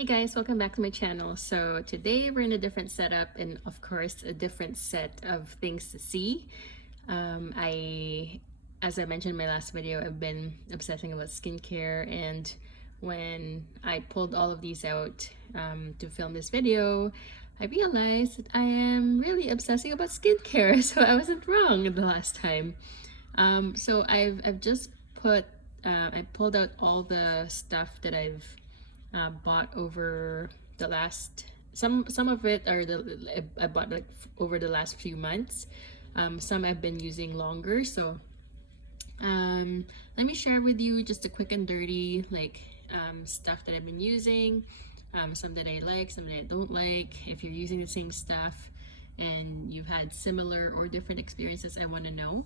Hey guys, welcome back to my channel. So today we're in a different setup and of course a different set of things to see. As I mentioned in my last video, I've been obsessing about skincare, and when I pulled all of these out to film this video, I realized that I am really obsessing about skincare, so I wasn't wrong the last time. So I've just put I pulled out all the stuff that I've bought over the last some of it are I bought like over the last few months. Some I've been using longer, so let me share with you just a quick and dirty stuff that I've been using, some that I like, some that I don't like. If you're using the same stuff and you've had similar or different experiences, I want to know.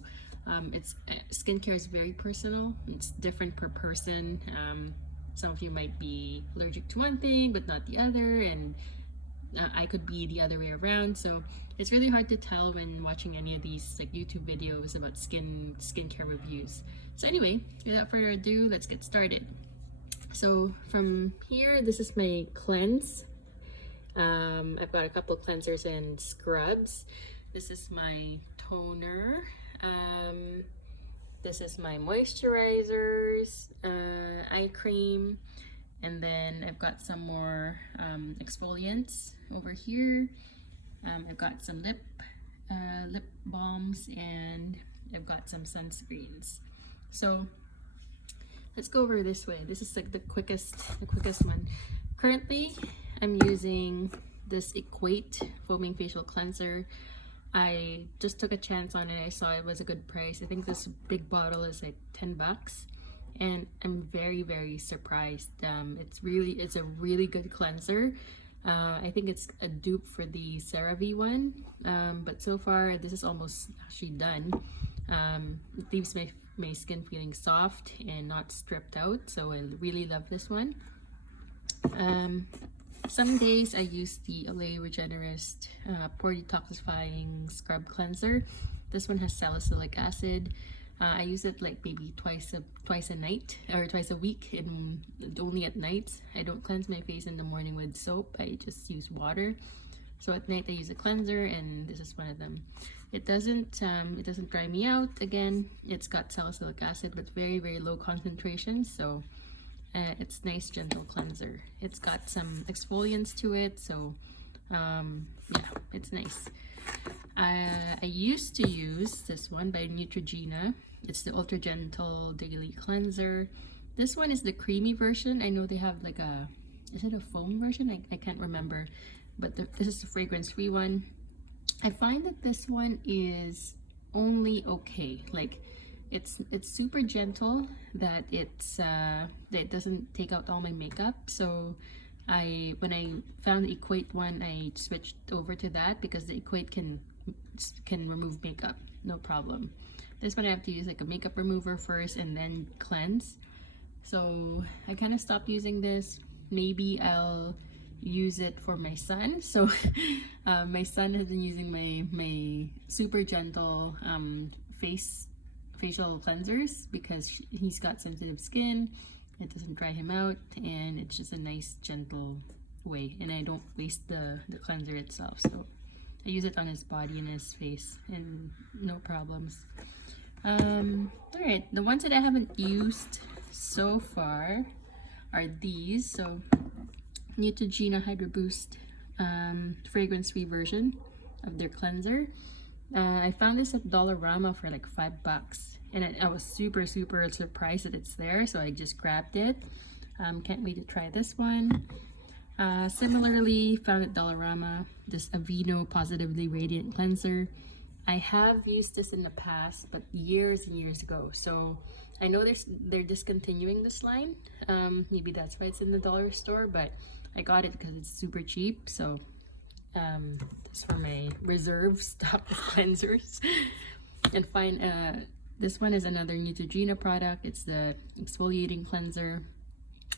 Skincare is very personal. It's different per person. Some of you might be allergic to one thing but not the other, and I could be the other way around. So it's really hard to tell when watching any of these like YouTube videos about skincare reviews. So anyway, without further ado, let's get started. So from here, this is my cleanse. I've got a couple cleansers and scrubs. This is my toner. This is my moisturizers, eye cream, and then I've got some more exfoliants over here. I've got some lip balms, and I've got some sunscreens. So let's go over this way. This is like the quickest one. Currently, I'm using this Equate foaming facial cleanser. I just took a chance on it. I saw it was a good price. I think this big bottle is like 10 bucks, and I'm very surprised. It's a really good cleanser. I think it's a dupe for the Cerave one, but so far this is almost actually done. It leaves my skin feeling soft and not stripped out, so I really love this one. Some days I use the Olay Regenerist Pore Detoxifying Scrub Cleanser. This one has salicylic acid. I use it like maybe twice a night or twice a week, and only at night. I don't cleanse my face in the morning with soap. I just use water. So at night I use a cleanser, and this is one of them. It doesn't dry me out. Again, it's got salicylic acid, but very low concentration. So it's nice, gentle cleanser. It's got some exfoliants to it, so yeah, it's nice. I used to use this one by Neutrogena. It's the Ultra Gentle Daily Cleanser. This one is the creamy version. I know they have like is it a foam version? I can't remember, but this is the fragrance-free one. I find that this one is only okay. Like, it's super gentle, that it doesn't take out all my makeup. So when I found the Equate one, I switched over to that because the Equate can remove makeup, no problem. This one I have to use like a makeup remover first and then cleanse. So I kind of stopped using this. Maybe I'll use it for my son. So my son has been using my super gentle facial cleansers because he's got sensitive skin. It doesn't dry him out, and it's just a nice gentle way, and I don't waste the cleanser itself. So I use it on his body and his face, and no problems. Alright, the ones that I haven't used so far are these. So Neutrogena Hydro Boost fragrance-free version of their cleanser. I found this at Dollarama for like $5, and I was super surprised that it's there, so I just grabbed it. Can't wait to try this one. Similarly, found at Dollarama this Aveeno Positively Radiant Cleanser. I have used this in the past, but years and years ago, so I know they're discontinuing this line. Maybe that's why it's in the dollar store, but I got it because it's super cheap. So this for my reserve stock of cleansers. And fine, this one is another Neutrogena product. It's the exfoliating cleanser.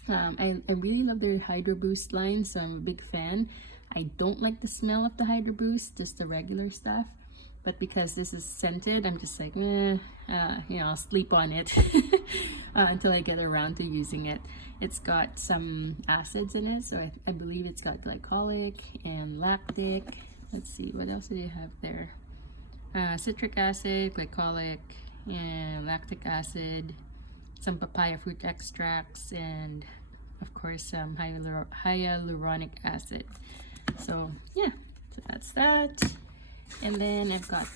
I really love their Hydro Boost line, so I'm a big fan. I don't like the smell of the Hydro Boost, just the regular stuff, but because this is scented, I'm just like, you know, I'll sleep on it until I get around to using it. It's got some acids in it, so I believe it's got glycolic and lactic. Let's see, what else do they have there? Citric acid, glycolic, and lactic acid, some papaya fruit extracts, and of course some hyaluronic acid. So yeah, so that's that. And then I've got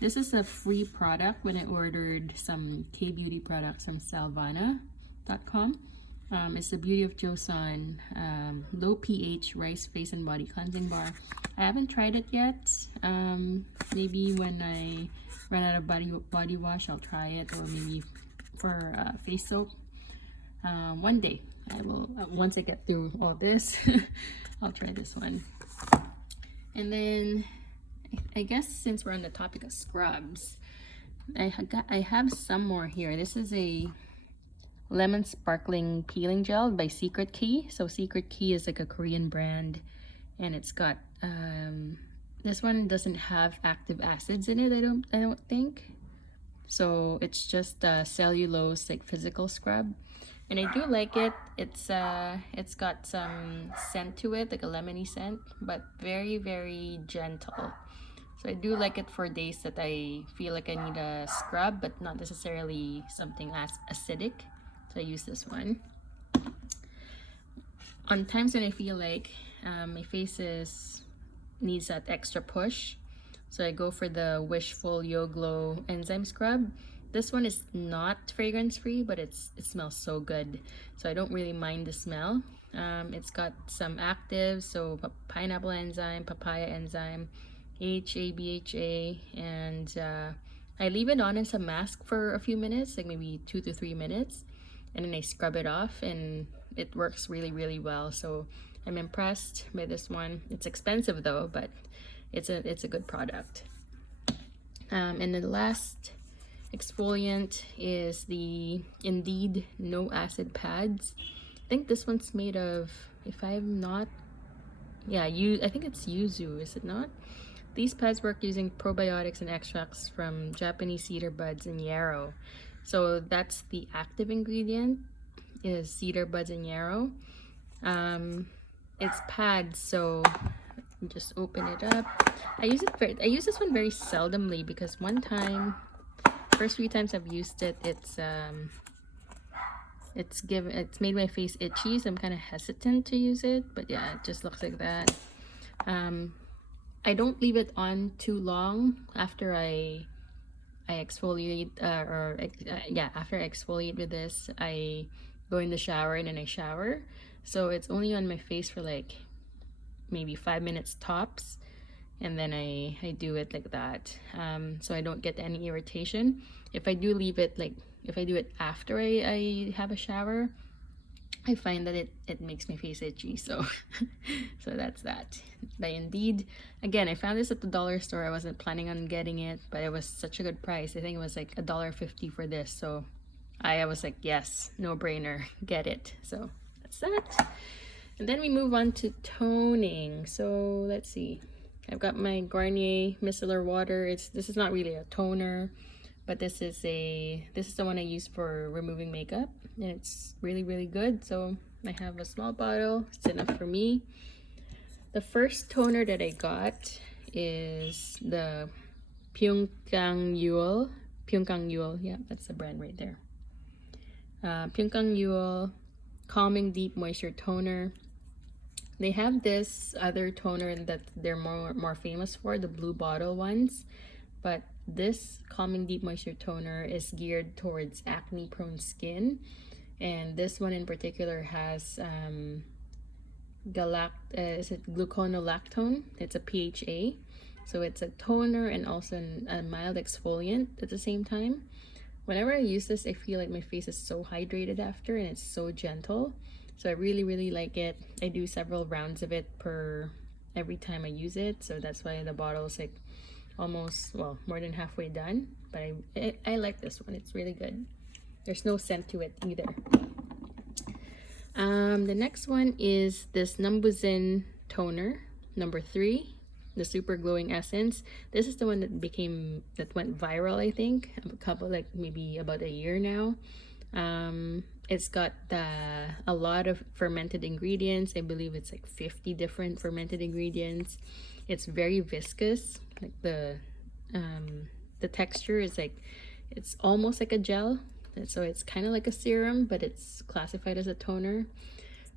this is a free product when I ordered some K-beauty products from Salvana.com. It's the Beauty of Joseon low pH rice face and body cleansing bar. I haven't tried it yet. Maybe when I run out of body wash, I'll try it, or maybe for face soap. One day I will, once I get through all this, I'll try this one. And then I guess since we're on the topic of scrubs, I have some more here. This is a lemon sparkling peeling gel by Secret Key. So Secret Key is like a Korean brand, and it's got this one doesn't have active acids in it, I don't think. So it's just cellulose like physical scrub, and I do like it. It's got some scent to it, like a lemony scent, but very, very gentle. So I do like it for days that I feel like I need a scrub, but not necessarily something as acidic. So I use this one. On times when I feel like my face needs that extra push, so I go for the Wishful Yo Glow Enzyme Scrub. This one is not fragrance free, but it smells so good, so I don't really mind the smell. It's got some actives, so pineapple enzyme, papaya enzyme, HA, and I leave it on as a mask for a few minutes, like maybe 2 to 3 minutes, and then I scrub it off, and it works really, really well. So I'm impressed by this one. It's expensive though, but it's a good product. And then the last exfoliant is the Indeed No Acid Pads. I think this one's made of, if I'm not, I think it's yuzu, is it not? These pads work using probiotics and extracts from Japanese cedar buds and yarrow. So that's the active ingredient, is cedar buds and yarrow. It's pads, so just open it up. I use this one very seldomly, because first few times I've used it, it's made my face itchy, so I'm kind of hesitant to use it. But yeah, it just looks like that. I don't leave it on too long after I exfoliate, after I exfoliate with this, I go in the shower and then I shower. So it's only on my face for like maybe 5 minutes tops, and then I do it like that, so I don't get any irritation. If I do leave it, like if I do it after I have a shower, I find that it makes my face itchy. So so that's that, by Indeed. Again, I found this at the dollar store. I wasn't planning on getting it, but it was such a good price. I think it was like $1.50 for this, so I was like, yes, no brainer, get it. So that's that. And then we move on to toning. So let's see, I've got my Garnier micellar water. This is not really a toner, but this is the one I use for removing makeup, and it's really, really good. So I have a small bottle, it's enough for me. The first toner that I got is the Pyungkang Yul, yeah, that's the brand right there. Pyungkang Yul Calming Deep Moisture Toner. They have this other toner that they're more famous for, the blue bottle ones, but this Calming Deep Moisture Toner is geared towards acne prone skin, and this one in particular has is it gluconolactone? It's a PHA, so it's a toner and also a mild exfoliant at the same time. Whenever I use this, I feel like my face is so hydrated after, and it's so gentle. So I really, really like it. I do several rounds of it every time I use it, so that's why the bottle is like almost, well, more than halfway done. But I like this one. It's really good. There's no scent to it either. The next one is this Numbuzin toner, number 3. the super glowing essence. This is the one that went viral, I think, a couple, like maybe about a year now. It's got a lot of fermented ingredients. I believe it's like 50 different fermented ingredients. It's very viscous, like the texture is like, it's almost like a gel, so it's kind of like a serum, but it's classified as a toner.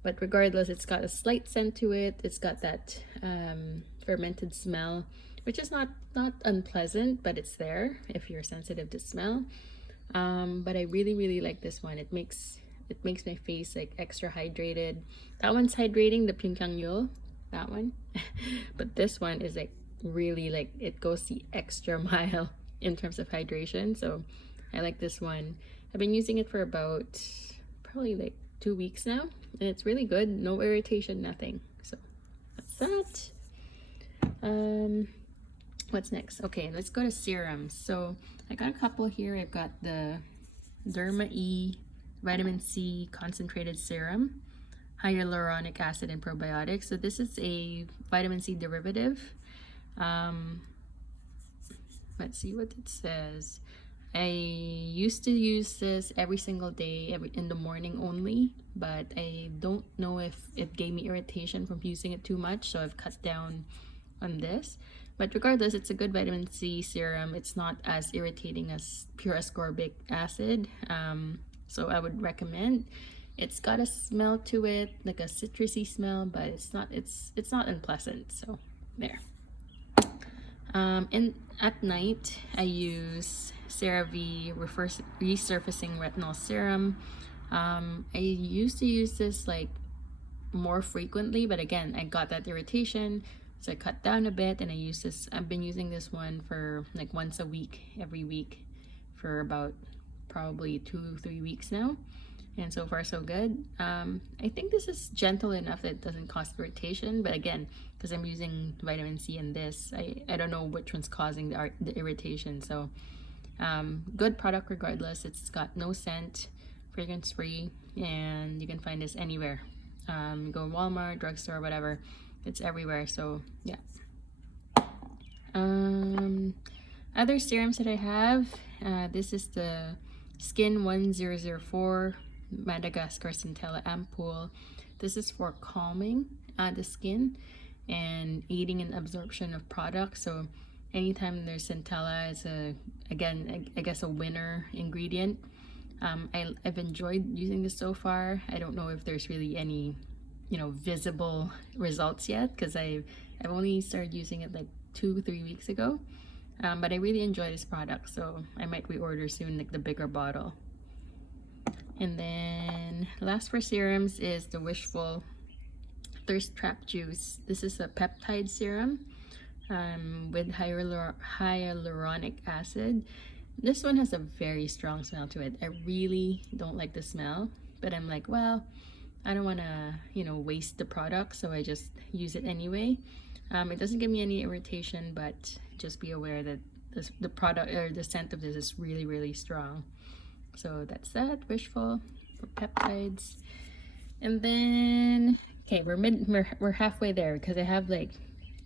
But regardless, it's got a slight scent to it. It's got that fermented smell, which is not unpleasant, but it's there if you're sensitive to smell. But I really like this one. It makes my face like extra hydrated. That one's hydrating, the Pyungkang Yul, that one. But this one is like really, like, it goes the extra mile in terms of hydration. So I like this one. I've been using it for about probably like 2 weeks now, and it's really good. No irritation, nothing. So that's that. What's next? Okay, let's go to serums. So I got a couple here. I've got the Derma-E vitamin C concentrated serum, hyaluronic acid and probiotics. So this is a vitamin C derivative. Let's see what it says. I used to use this every single day, in the morning only, but I don't know if it gave me irritation from using it too much, so I've cut down on this. But regardless, it's a good vitamin C serum. It's not as irritating as pure ascorbic acid, so I would recommend. It's got a smell to it, like a citrusy smell, but it's not unpleasant. So there. And at night, I use Cerave resurfacing retinol serum. I used to use this like more frequently, but again, I got that irritation, so I cut down a bit, and I use this. I've been using this one for like once a week, every week, for about probably 2-3 weeks now, and so far so good. I think this is gentle enough that it doesn't cause irritation, but again, because I'm using vitamin C in this, I don't know which one's causing the irritation. So good product regardless. It's got no scent, fragrance free, and you can find this anywhere. You go to Walmart, drugstore, whatever, it's everywhere. So yeah. Other serums that I have, this is the Skin 1004 Madagascar Centella Ampoule. This is for calming the skin and aiding in absorption of products. So anytime there's centella, is again, I guess a winner ingredient. I've enjoyed using this so far. I don't know if there's really any, visible results yet, because I've only started using it like 2-3 weeks ago. But I really enjoy this product, so I might reorder soon, like the bigger bottle. And then last for serums is the Wishful Thirst Trap Juice. This is a peptide serum with hyaluronic acid. This one has a very strong smell to it. I really don't like the smell, but I'm like, well, I don't want to, waste the product, so I just use it anyway. It doesn't give me any irritation, but just be aware that the product, or the scent of this, is really strong. So that's that. Wishful for peptides. And then, okay, we're halfway there, because I have like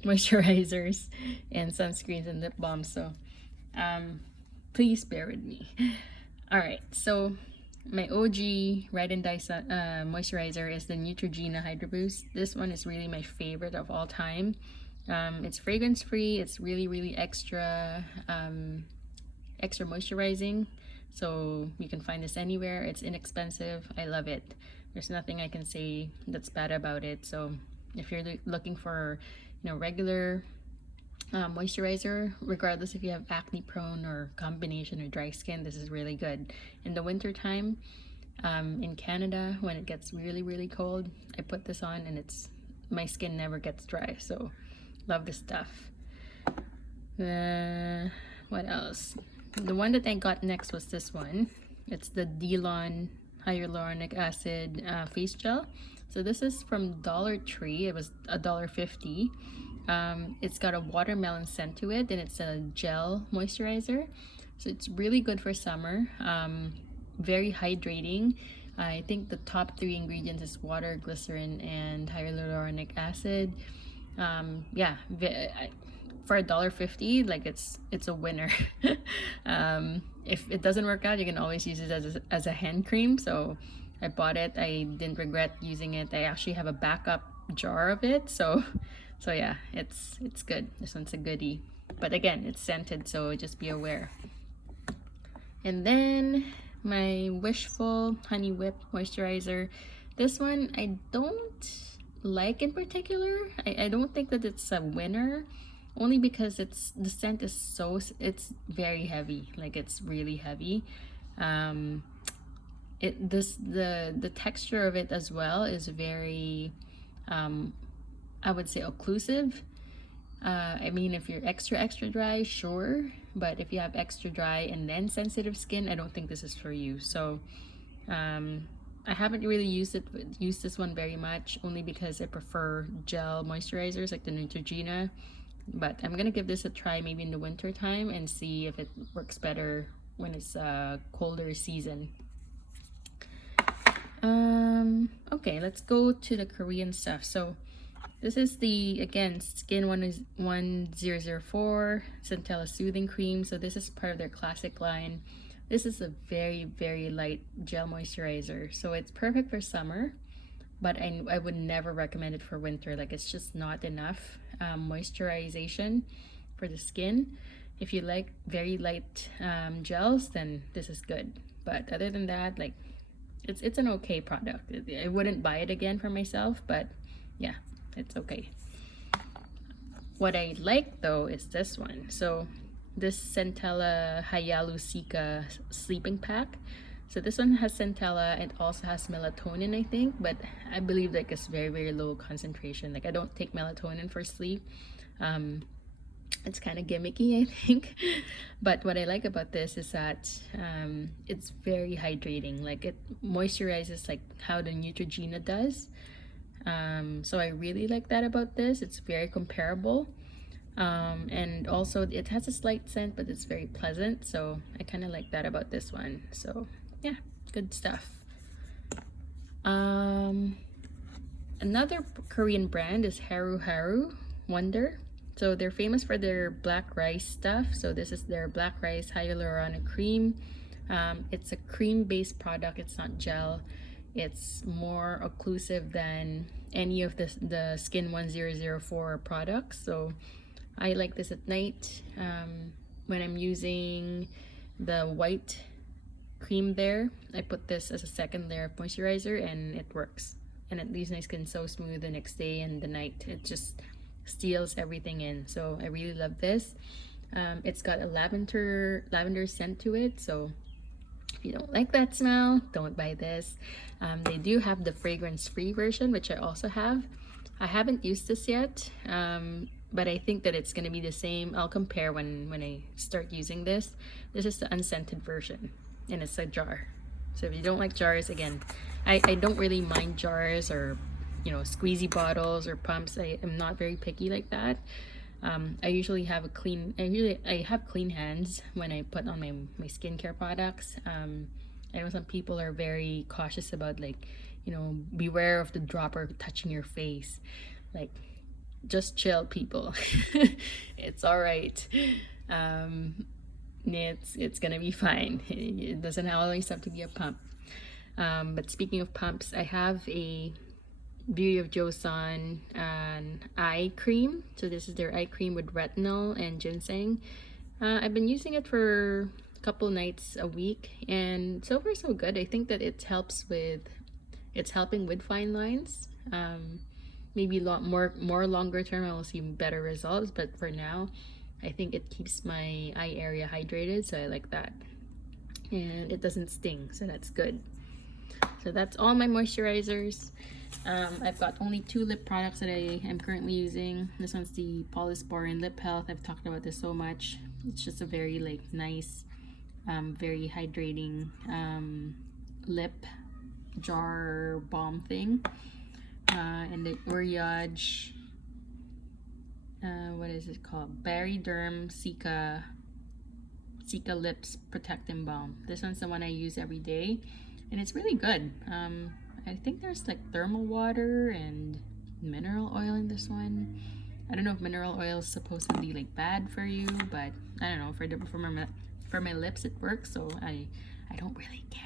moisturizers and sunscreens and lip balms, so please bear with me. All right, so my OG Ride and Die moisturizer is the Neutrogena Hydro Boost. This one is really my favorite of all time. It's fragrance free. It's really extra moisturizing, so you can find this anywhere. It's inexpensive. I love it. There's nothing I can say that's bad about it. So if you're looking for regular moisturizer, regardless if you have acne prone or combination or dry skin, this is really good. In the winter time, in Canada, when it gets really cold, I put this on, and my skin never gets dry. So love this stuff. What else? The one that I got next was this one. It's the Delon hyaluronic acid face gel. So this is from Dollar Tree. It was $1.50. It's got a watermelon scent to it, and it's a gel moisturizer, so it's really good for summer. Very hydrating. I think the top 3 ingredients is water, glycerin, and hyaluronic acid. Yeah, for $1.50, like it's a winner. If it doesn't work out, you can always use it as a hand cream. So I bought it. I didn't regret using it. I actually have a backup jar of it. So yeah, it's good. This one's a goodie. But again, it's scented, so just be aware. And then my Wishful Honey Whip Moisturizer. This one I don't like in particular. I don't think that it's a winner, only because the scent is it's very heavy. Like, it's really heavy. The texture of it as well is very, I would say, occlusive. I mean, if you're extra dry, sure, but if you have extra dry and then sensitive skin, I don't think this is for you. So I haven't really used this one very much, only because I prefer gel moisturizers like the Neutrogena. But I'm gonna give this a try maybe in the winter time and see if it works better when it's a colder season. Okay, let's go to the Korean stuff. So this is the, again, Skin 1004 Centella Soothing Cream. So this is part of their classic line. This is a very light gel moisturizer. So it's perfect for summer, but I would never recommend it for winter. Like, it's just not enough moisturization for the skin. If you like very light gels, then this is good. But other than that, like, it's an okay product. I wouldn't buy it again for myself, but yeah, it's okay. What I like though is this one. So this Centella Hyalusica sleeping pack. So this one has centella. It also has melatonin, I think, but I believe like it's very low concentration. Like, I don't take melatonin for sleep. It's kind of gimmicky, I think. But what I like about this is that it's very hydrating. Like, it moisturizes like how the Neutrogena does. So I really like that about this. It's very comparable. And also it has a slight scent, but it's very pleasant. So I kind of like that about this one. So yeah, good stuff. Another Korean brand is Haruharu Wonder. So they're famous for their black rice stuff. So this is their black rice hyaluronic cream. It's a cream-based product. It's not gel. It's more occlusive than any of the Skin 1004 products. So I like this at night. When I'm using the white cream there, I put this as a second layer of moisturizer, and it works. And it leaves my skin so smooth the next day and the night. It just steals everything in. So I really love this. It's got a lavender scent to it. So if you don't like that smell, don't buy this. They do have the fragrance-free version, which I also have. I haven't used this yet, but I think that it's going to be the same. I'll compare when I start using this. This is the unscented version, and it's a jar. So if you don't like jars, again, I don't really mind jars or, you know, squeezy bottles or pumps. I am not very picky like that. I usually have I have clean hands when I put on my skincare products. I know some people are very cautious about, like, you know, beware of the dropper touching your face. Like, just chill, people. It's all right. It's gonna be fine. It doesn't always have to be a pump. But speaking of pumps, I have a Beauty of Joseon eye cream. So this is their eye cream with retinol and ginseng. I've been using it for a couple nights a week, and so far so good. I think that it's helping with fine lines. Maybe a lot more longer term I will see better results, but for now I think it keeps my eye area hydrated, so I like that. And it doesn't sting, so that's good. So that's all my moisturizers. I've got only 2 lip products that I am currently using. This one's the Polysporin Lip Health. I've talked about this so much. It's just a very like nice, very hydrating lip jar balm thing. And the Uriage, what is it called? Berry Derm Cica Lips Protecting Balm. This one's the one I use every day, and it's really good. I think there's like thermal water and mineral oil in this one. I don't know if mineral oil is supposedly like bad for you, but I don't know, for my lips it works, so I don't really care.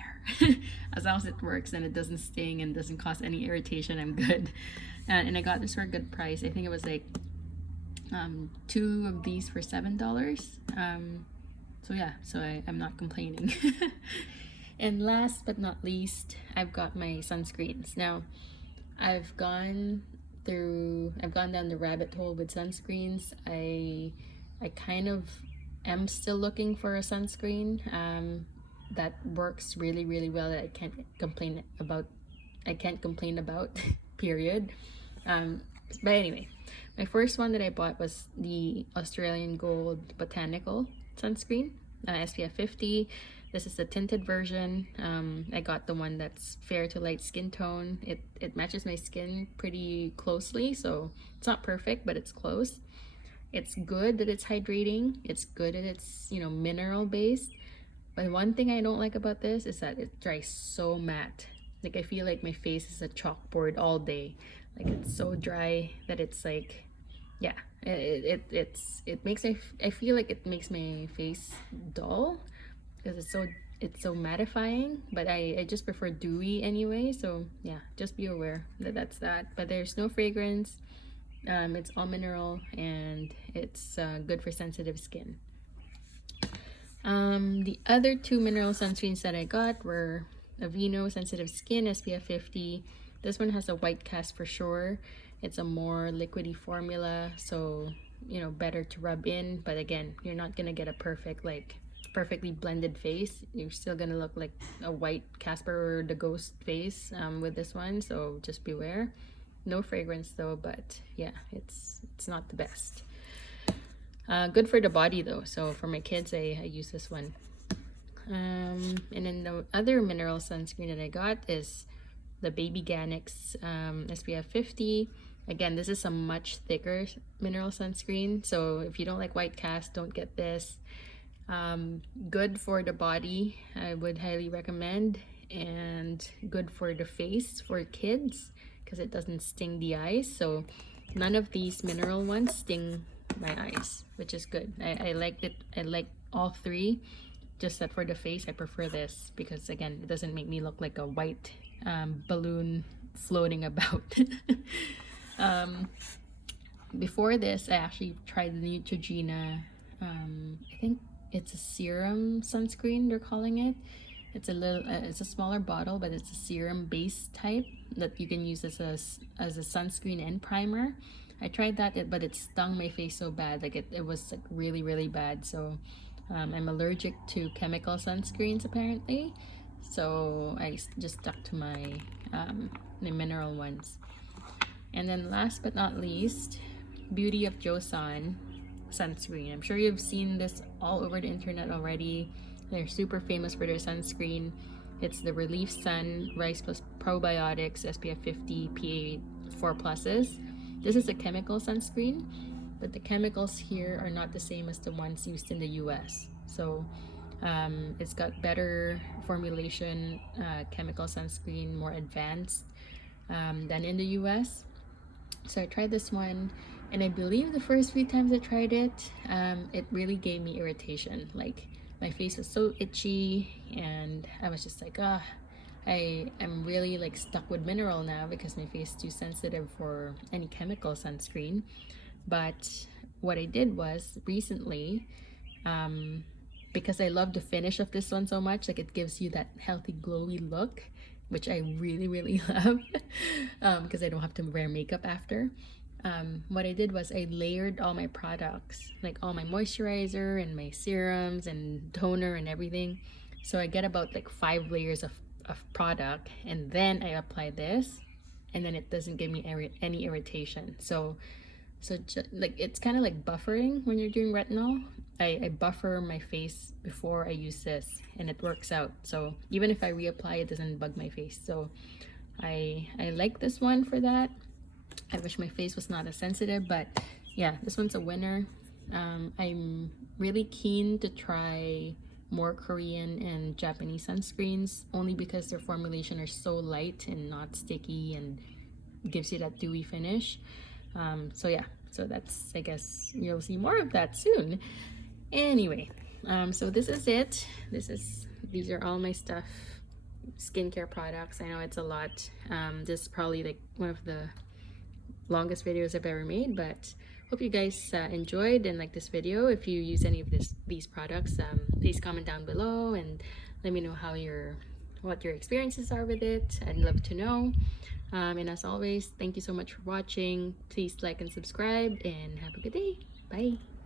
As long as it works and it doesn't sting and doesn't cause any irritation, I'm good. And I got this for a good price. I think it was like 2 of these for $7. So yeah, so I'm not complaining. And last but not least, I've got my sunscreens. Now, I've gone down the rabbit hole with sunscreens. I kind of am still looking for a sunscreen that works really, really well, that I can't complain about period. But anyway, my first one that I bought was the Australian Gold Botanical sunscreen, SPF 50. This is the tinted version. I got the one that's fair to light skin tone. It matches my skin pretty closely, so it's not perfect, but it's close. It's good that it's hydrating. It's good that it's, you know, mineral based. But one thing I don't like about this is that it dries so matte. Like, I feel like my face is a chalkboard all day. Like, it's so dry that it's like, yeah, it makes I feel like it makes my face dull because it's so mattifying. But I just prefer dewy anyway, so yeah, just be aware that that's that. But there's no fragrance. It's all mineral, and it's good for sensitive skin. The other 2 mineral sunscreens that I got were Aveeno Sensitive Skin SPF 50. This one has a white cast for sure. It's a more liquidy formula, so, you know, better to rub in. But again, you're not gonna get a perfectly blended face. You're still gonna look like a white Casper the Ghost face with this one, so just beware. No fragrance though, but yeah, it's not the best. Good for the body though, so for my kids I use this one. And then the other mineral sunscreen that I got is the Babyganics SPF 50. Again, this is a much thicker mineral sunscreen, so if you don't like white cast, don't get this. Good for the body, I would highly recommend, and good for the face for kids because it doesn't sting the eyes. So none of these mineral ones sting my eyes, which is good. I liked it. I like all 3, just that for the face I prefer this because again, it doesn't make me look like a white balloon floating about. Before this, I actually tried the Neutrogena, I think it's a serum sunscreen they're calling it. It's a smaller bottle, but it's a serum base type that you can use as a sunscreen and primer. I tried that, but it stung my face so bad. Like it was like really, really bad. So I'm allergic to chemical sunscreens apparently. So I just stuck to my the mineral ones. And then last but not least, Beauty of Joseon sunscreen. I'm sure you've seen this all over the internet already. They're super famous for their sunscreen. It's the Relief Sun Rice Plus Probiotics SPF 50 PA 4+. This is a chemical sunscreen, but the chemicals here are not the same as the ones used in the US. So it's got better formulation, chemical sunscreen, more advanced than in the US. So I tried this one, and I believe the first few times I tried it, it really gave me irritation. Like my face was so itchy, and I was just like, I'm really like stuck with mineral now because my face is too sensitive for any chemical sunscreen. But what I did was recently, because I love the finish of this one so much, like it gives you that healthy glowy look, which I really, really love, because I don't have to wear makeup after. What I did was I layered all my products, like all my moisturizer and my serums and toner and everything. So I get about like 5 layers of product, and then I apply this, and then it doesn't give me any irritation. So like it's kind of like buffering when you're doing retinol. I buffer my face before I use this, and it works out. So even if I reapply, it doesn't bug my face. So I like this one for that. I wish my face was not as sensitive, but yeah, this one's a winner. I'm really keen to try more Korean and Japanese sunscreens, only because their formulation are so light and not sticky and gives you that dewy finish. So yeah, So that's, I guess you'll see more of that soon. Anyway, so this is it. These are all my stuff, skincare products. I know it's a lot. This is probably like one of the longest videos I've ever made, but hope you guys enjoyed and like this video. If you use any of these products, please comment down below and let me know what your experiences are with it. I'd love to know. And as always, thank you so much for watching. Please like and subscribe and have a good day. Bye.